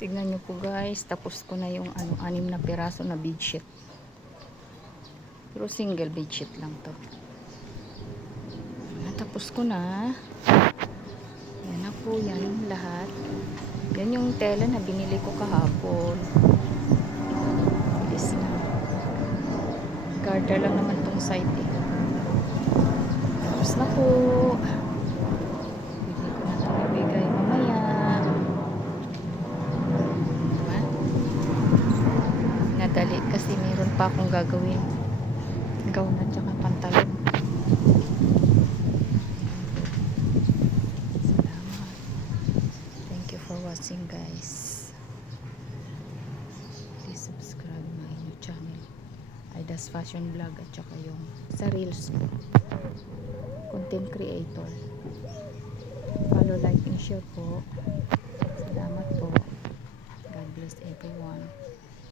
Tingnan nyo po guys, tapos ko na yung 6 na piraso na bedsheet. Pero single bedsheet lang to. Natapos ko na. Yan na po yan lahat. Yan yung tela na binili ko kahapon. Bilis na. Garter lang naman tong side eh. Tapos na po. Bili ko na itong ibigay mamaya. Diba? Nadali kasi meron pa akong gagawin. Gown at saka pantalon. Salamat. Thank you for watching guys. Please subscribe my new channel. Aida's Fashion Vlog at saka yung sa Reels po. Content creator. Follow, like, and share po. Salamat po. God bless everyone.